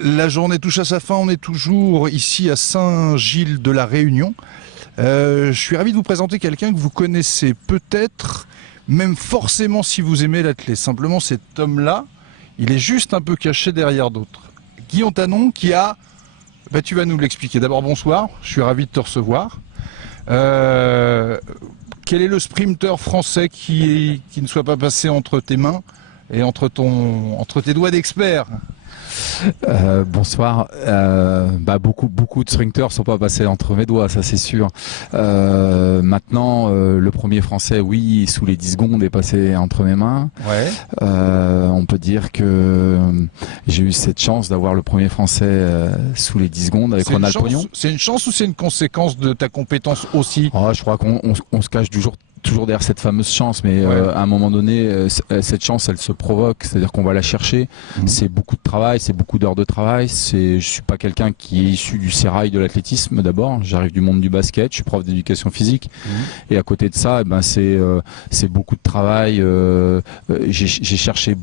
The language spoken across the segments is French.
La journée touche à sa fin, on est toujours ici à Saint-Gilles de la Réunion. Je suis ravi de vous présenter quelqu'un que vous connaissez peut-être, même forcément si vous aimez l'athlète. Simplement cet homme-là, il est juste un peu caché derrière d'autres. Guillaume Tanon qui a... tu vas nous l'expliquer. D'abord bonsoir, je suis ravi de te recevoir. Quel est le sprinter français qui ne soit pas passé entre tes mains et entre tes doigts d'expert? Bonsoir. Beaucoup de sprinters sont pas passés entre mes doigts, ça c'est sûr. Maintenant, le premier français, oui, sous les 10 secondes est passé entre mes mains. Ouais. On peut dire que j'ai eu cette chance d'avoir le premier français sous les 10 secondes avec Ronald Pognon. C'est une chance ou c'est une conséquence de ta compétence aussi? Je crois qu'on se cache toujours derrière cette fameuse chance, mais à un moment donné, cette chance, elle se provoque, c'est-à-dire qu'on va la chercher. C'est beaucoup de travail, c'est beaucoup d'heures de travail. Je suis pas quelqu'un qui est issu du sérail de l'athlétisme d'abord. J'arrive du monde du basket, je suis prof d'éducation physique, et à côté de ça, c'est beaucoup de travail. J'ai cherché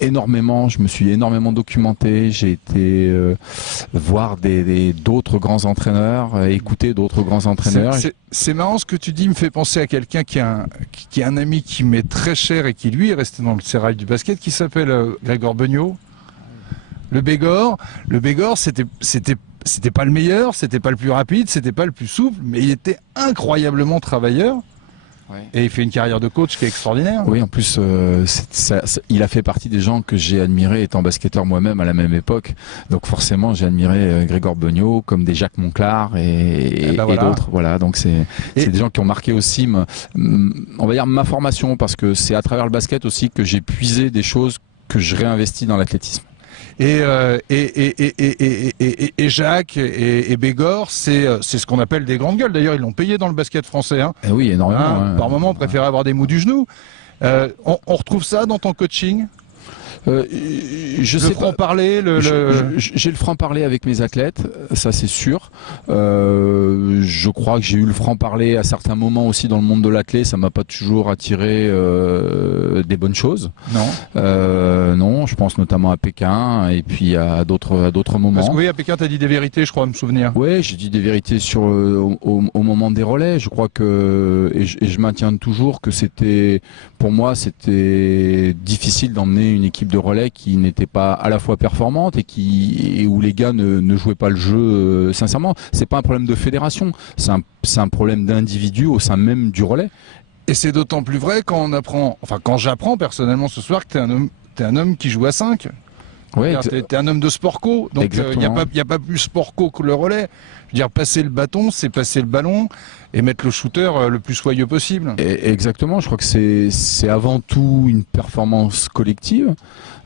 énormément, je me suis énormément documenté, j'ai été voir d'autres grands entraîneurs, écouter d'autres grands entraîneurs. C'est marrant ce que tu dis, me fait penser à quelqu'un qui a un ami qui m'est très cher et qui lui est resté dans le sérail du basket, qui s'appelle Grégor Beugnot. Le Bégor, c'était pas le meilleur, c'était pas le plus rapide, c'était pas le plus souple, mais il était incroyablement travailleur. Ouais. Et il fait une carrière de coach qui est extraordinaire. Oui, en plus, il a fait partie des gens que j'ai admirés étant basketteur moi-même à la même époque. Donc forcément, j'ai admiré Grégor Beugnot, comme des Jacques Monclar et d'autres. Voilà, donc c'est des gens qui ont marqué aussi, on va dire, ma formation, parce que c'est à travers le basket aussi que j'ai puisé des choses que je réinvestis dans l'athlétisme. Et Jacques et Bégor, c'est ce qu'on appelle des grandes gueules. D'ailleurs, ils l'ont payé dans le basket français. Hein. Et oui, énormément. Par moment, on préférait avoir des mous du genou. On retrouve ça dans ton coaching? Je sais franc-parler, j'ai le franc-parler avec mes athlètes, ça c'est sûr. Je crois que j'ai eu le franc-parler à certains moments aussi dans le monde de l'athlète, ça m'a pas toujours attiré des bonnes choses. Non. Non, je pense notamment à Pékin et puis à d'autres moments. Parce que oui, à Pékin, tu as dit des vérités, je crois me souvenir. Oui, j'ai dit des vérités au moment des relais. Je crois que et je maintiens toujours que pour moi c'était difficile d'emmener une équipe de relais qui n'était pas à la fois performante et où les gars ne jouaient pas le jeu sincèrement. C'est pas un problème de fédération, c'est un problème d'individu au sein même du relais. Et c'est d'autant plus vrai quand j'apprends personnellement ce soir que t'es un homme qui joue à 5. Ouais, t'es un homme de sport co, donc il n'y a pas plus sport co que le relais. Je veux dire, passer le bâton, c'est passer le ballon et mettre le shooter le plus soyeux possible. Exactement, je crois que c'est avant tout une performance collective.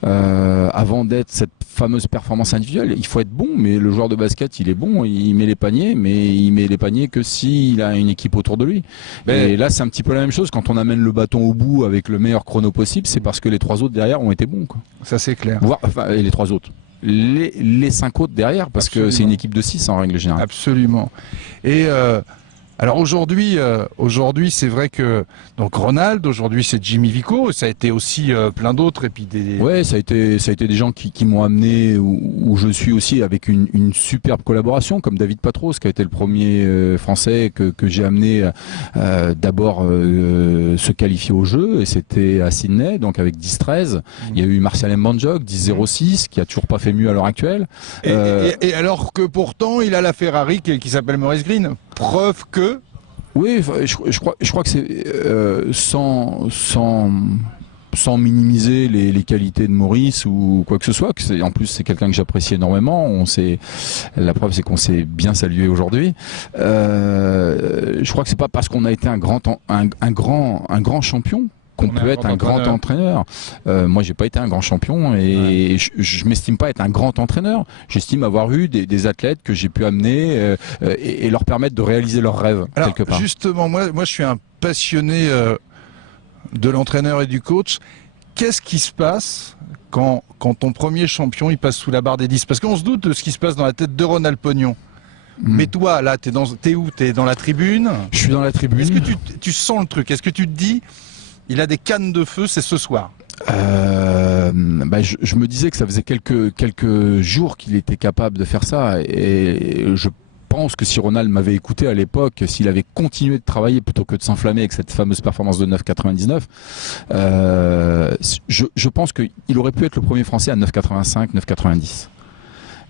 Avant d'être cette fameuse performance individuelle, il faut être bon, mais le joueur de basket, il est bon, il met les paniers, mais il met les paniers que s'il a une équipe autour de lui. Et là, c'est un petit peu la même chose, quand on amène le bâton au bout avec le meilleur chrono possible, c'est parce que les 3 autres derrière ont été bons, quoi. Ça, c'est clair. Et les 3 autres. Les 5 autres derrière, parce Absolument. Que c'est une équipe de 6 en règle générale. Absolument. Et alors aujourd'hui, c'est vrai que donc Ronald, aujourd'hui c'est Jimmy Vico, ça a été aussi plein d'autres et puis Ouais, ça a été des gens qui m'ont amené où je suis aussi avec une superbe collaboration comme David Patros qui a été le premier français que j'ai amené d'abord se qualifier au jeu et c'était à Sydney donc avec 10-13. Il y a eu Martial Mbanjok 10-06 qui a toujours pas fait mieux à l'heure actuelle. Et alors que pourtant il a la Ferrari qui s'appelle Maurice Green, preuve que oui, je crois que c'est sans minimiser les qualités de Maurice ou quoi que ce soit. En plus, c'est quelqu'un que j'apprécie énormément. La preuve, c'est qu'on s'est bien salué aujourd'hui. Je crois que c'est pas parce qu'on a été un grand champion qu'on peut être un grand entraîneur. Moi, j'ai pas été un grand champion et je m'estime pas être un grand entraîneur. J'estime avoir eu des athlètes que j'ai pu amener et leur permettre de réaliser leurs rêves. Alors, quelque part. Justement, moi, je suis un passionné de l'entraîneur et du coach. Qu'est-ce qui se passe quand ton premier champion il passe sous la barre des 10? Parce qu'on se doute de ce qui se passe dans la tête de Ronald Pognon. Mais toi, là, t'es où? T'es dans la tribune? Je suis dans la tribune. Est-ce que tu sens le truc? Est-ce que tu te dis il a des cannes de feu, c'est ce soir? Je me disais que ça faisait quelques jours qu'il était capable de faire ça, et je pense que si Ronald m'avait écouté à l'époque, s'il avait continué de travailler plutôt que de s'enflammer avec cette fameuse performance de 9,99, je pense qu'il aurait pu être le premier Français à 9,85, 9,90.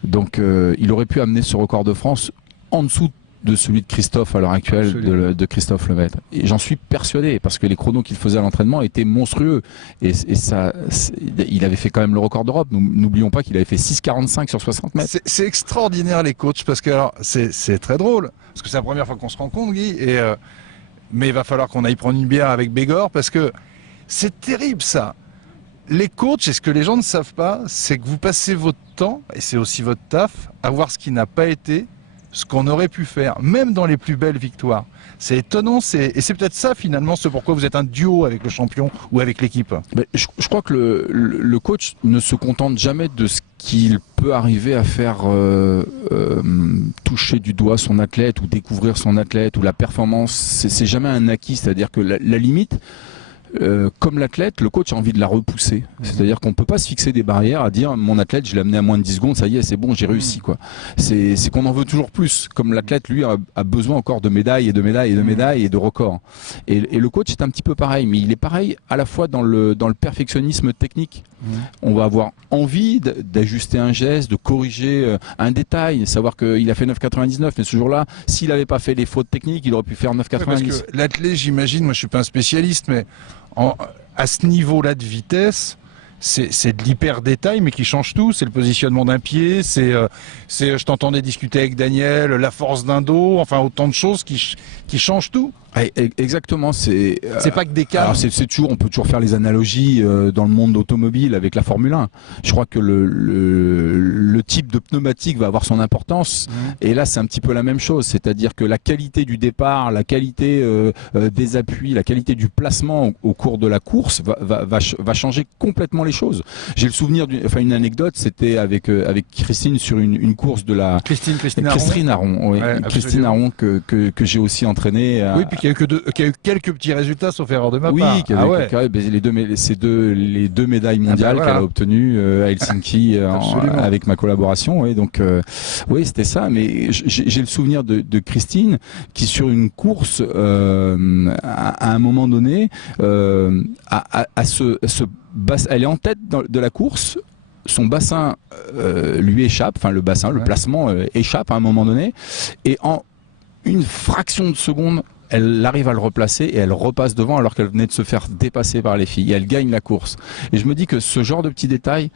Donc il aurait pu amener ce record de France en dessous de celui de Christophe à l'heure actuelle, de Christophe Lemaitre. Et j'en suis persuadé, parce que les chronos qu'il faisait à l'entraînement étaient monstrueux. Et ça, il avait fait quand même le record d'Europe. N'oublions pas qu'il avait fait 6,45 sur 60 mètres. C'est extraordinaire les coachs, parce que alors c'est très drôle, parce que c'est la première fois qu'on se rencontre, Guy, mais il va falloir qu'on aille prendre une bière avec Bégor, parce que c'est terrible ça. Les coachs, et ce que les gens ne savent pas, c'est que vous passez votre temps, et c'est aussi votre taf, à voir ce qui n'a pas été, ce qu'on aurait pu faire, même dans les plus belles victoires. C'est étonnant, et c'est peut-être ça finalement, c'est pourquoi vous êtes un duo avec le champion ou avec l'équipe. Je crois que le coach ne se contente jamais de ce qu'il peut arriver à faire toucher du doigt son athlète ou découvrir son athlète ou la performance. C'est jamais un acquis, c'est-à-dire que la limite, comme l'athlète, le coach a envie de la repousser. C'est-à-dire qu'on ne peut pas se fixer des barrières à dire mon athlète, je l'ai amené à moins de 10 secondes, ça y est, c'est bon, j'ai réussi, quoi. C'est qu'on en veut toujours plus. Comme l'athlète, lui, a besoin encore de médailles et de médailles et de médailles et de records. Et le coach est un petit peu pareil, mais il est pareil à la fois dans le perfectionnisme technique. On va avoir envie d'ajuster un geste, de corriger un détail, savoir qu'il a fait 9,99, mais ce jour-là, s'il n'avait pas fait les fautes techniques, il aurait pu faire 9,90. Parce que l'athlète, j'imagine, moi je suis pas un spécialiste, mais à ce niveau-là de vitesse, c'est de l'hyper détail, mais qui change tout. C'est le positionnement d'un pied, je t'entendais discuter avec Daniel, la force d'un dos, enfin autant de choses qui changent tout. Exactement, c'est pas que des cas. On peut toujours faire les analogies dans le monde automobile avec la Formule 1. Je crois que le type de pneumatique va avoir son importance, et là c'est un petit peu la même chose, c'est-à-dire que la qualité du départ, la qualité des appuis, la qualité du placement au cours de la course va changer complètement les choses. J'ai le souvenir une anecdote, c'était avec Christine sur une course de la Christine Aron, oui, ouais, Christine Aron que j'ai aussi entraîné. Oui, puis qui a eu quelques petits résultats, sauf erreur de ma part. Oui, les deux médailles mondiales qu'elle a obtenues à Helsinki avec ma collaboration. Ouais, donc oui, c'était ça. Mais j'ai le souvenir de Christine qui, sur une course, à un moment donné, elle est en tête de la course. Son bassin lui échappe, enfin le placement échappe à un moment donné, et en une fraction de seconde, elle arrive à le replacer et elle repasse devant alors qu'elle venait de se faire dépasser par les filles, et elle gagne la course. Et je me dis que ce genre de petits détails,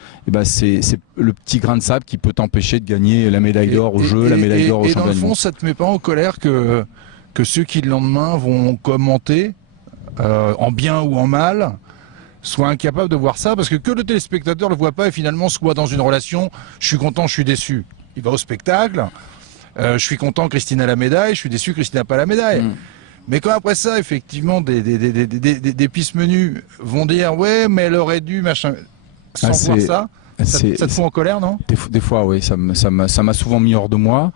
c'est le petit grain de sable qui peut t'empêcher de gagner la médaille d'or au jeu, la médaille d'or au championnat. Et dans le fond, ça te met pas en colère que ceux qui le lendemain vont commenter en bien ou en mal soient incapables de voir ça, parce que le téléspectateur le voit pas et finalement soit dans une relation, je suis content, je suis déçu. Il va au spectacle, je suis content, Christine a la médaille, je suis déçu, Christine n'a pas la médaille. Mais quand après ça, effectivement, des pistes menues vont dire ouais, mais elle aurait dû, machin, sans voir ça te fout en colère, non? Des fois, oui, ça m'a souvent mis hors de moi.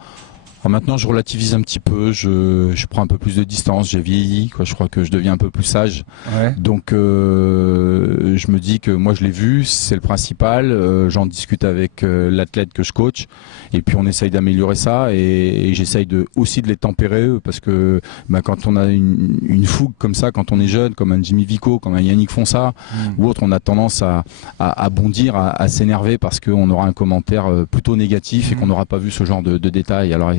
Alors maintenant, je relativise un petit peu, je prends un peu plus de distance, j'ai vieilli, quoi. Je crois que je deviens un peu plus sage. Ouais. Donc, je me dis que moi, je l'ai vu, c'est le principal. J'en discute avec l'athlète que je coach, et puis on essaye d'améliorer ça, et j'essaye aussi de les tempérer, eux, parce que quand on a une fougue comme ça, quand on est jeune, comme un Jimmy Vico, comme un Yannick Fonsa ou autre, on a tendance à bondir, à s'énerver parce qu'on aura un commentaire plutôt négatif et qu'on n'aura pas vu ce genre de détails. Alors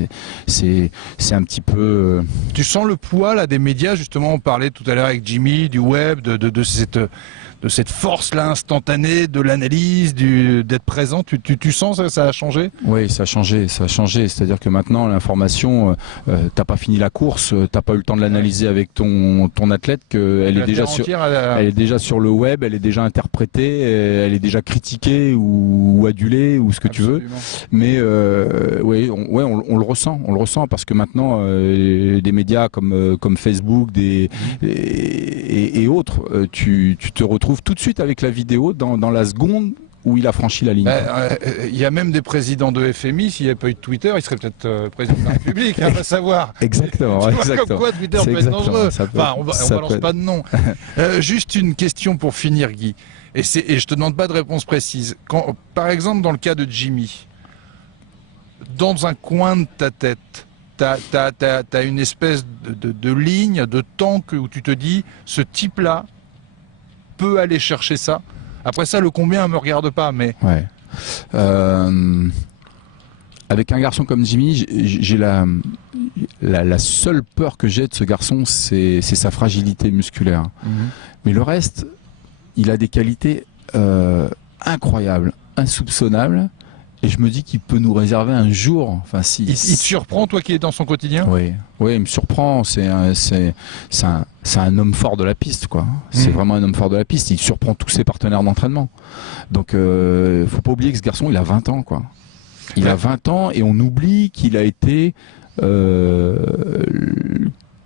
c'est un petit peu... Tu sens le poids là des médias, justement, on parlait tout à l'heure avec Jimmy du web, de cette force-là instantanée, de l'analyse, d'être présent. Tu sens ça a changé? Oui, ça a changé. C'est-à-dire que maintenant, l'information, t'as pas fini la course, t'as pas eu le temps de l'analyser avec ton athlète, elle est déjà sur le web, elle est déjà interprétée, elle est déjà critiquée ou adulée ou ce que tu veux. Mais oui, on le ressent parce que maintenant, des médias comme Facebook et autres, tu te retrouves tout de suite avec la vidéo dans la seconde où il a franchi la ligne. Il y a même des présidents de FMI, s'il n'y avait pas eu de Twitter, il serait peut-être président de la République, on va savoir. Exactement. Comme quoi Twitter peut être dangereux. On balance pas de nom. Juste une question pour finir, Guy. Et je te demande pas de réponse précise. Par exemple, dans le cas de Jimmy, dans un coin de ta tête, t'as une espèce de ligne, de temps où tu te dis, ce type-là peut aller chercher ça. Après ça, le combien ne me regarde pas, mais... Ouais. Avec un garçon comme Jimmy, j'ai la seule peur que j'ai de ce garçon, c'est sa fragilité musculaire. Mais le reste, il a des qualités incroyables, insoupçonnables. Et je me dis qu'il peut nous réserver un jour. Enfin, si, il te surprend, toi qui es dans son quotidien? Oui, il me surprend. C'est un homme fort de la piste, quoi. C'est vraiment un homme fort de la piste. Il surprend tous ses partenaires d'entraînement. Donc, faut pas oublier que ce garçon, il a 20 ans, quoi. Il a 20 ans et on oublie qu'il a été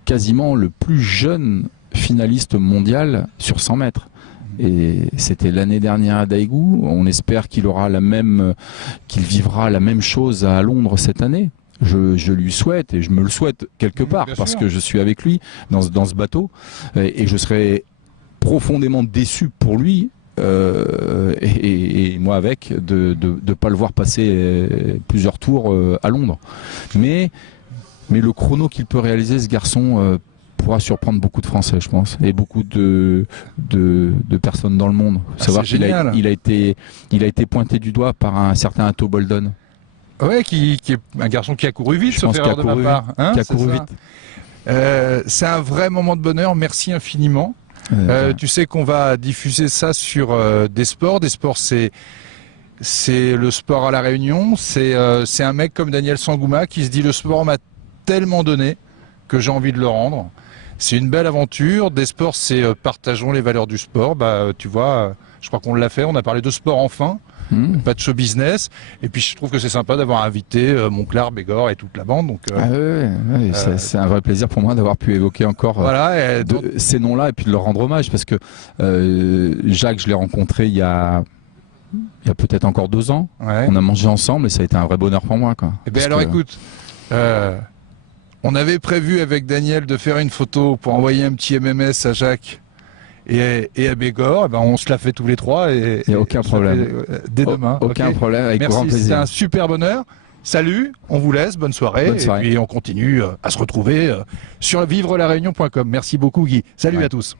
quasiment le plus jeune finaliste mondial sur 100 mètres. Et c'était l'année dernière à Daegu. On espère qu'il aura qu'il vivra la même chose à Londres cette année. Je lui souhaite et je me le souhaite quelque part parce que je suis avec lui dans ce bateau et je serais profondément déçu pour lui et moi avec de pas le voir passer plusieurs tours à Londres. Mais le chrono qu'il peut réaliser, ce garçon, pourra surprendre beaucoup de Français, je pense, et beaucoup de personnes dans le monde. Savoir qu'il a été pointé du doigt par un certain Ato Boldon. Ouais, qui est un garçon qui a couru vite, sauf erreur de ma part. Hein, qui a couru vite. C'est un vrai moment de bonheur. Merci infiniment. Tu sais qu'on va diffuser ça sur des sports. Des sports, c'est le sport à La Réunion. C'est un mec comme Daniel Sangouma qui se dit le sport m'a tellement donné que j'ai envie de le rendre. C'est une belle aventure. Des sports, c'est partageons les valeurs du sport. Bah, tu vois, je crois qu'on l'a fait. On a parlé de sport enfin, pas de show business. Et puis je trouve que c'est sympa d'avoir invité Monclar, Bégor et toute la bande. Donc, c'est un vrai plaisir pour moi d'avoir pu évoquer encore ces noms-là et puis de leur rendre hommage parce que Jacques, je l'ai rencontré il y a peut-être encore 2 ans. Ouais. On a mangé ensemble et ça a été un vrai bonheur pour moi, quoi. Et bien alors écoute. On avait prévu avec Daniel de faire une photo pour envoyer un petit MMS à Jacques et à Bégor. Ben on se l'a fait tous les trois. Il n'y a aucun problème. Dès demain. Aucun problème, avec grand plaisir. C'était un super bonheur. Salut, on vous laisse, bonne soirée. Et puis on continue à se retrouver sur vivrelaréunion.com. Merci beaucoup Guy. Salut à tous.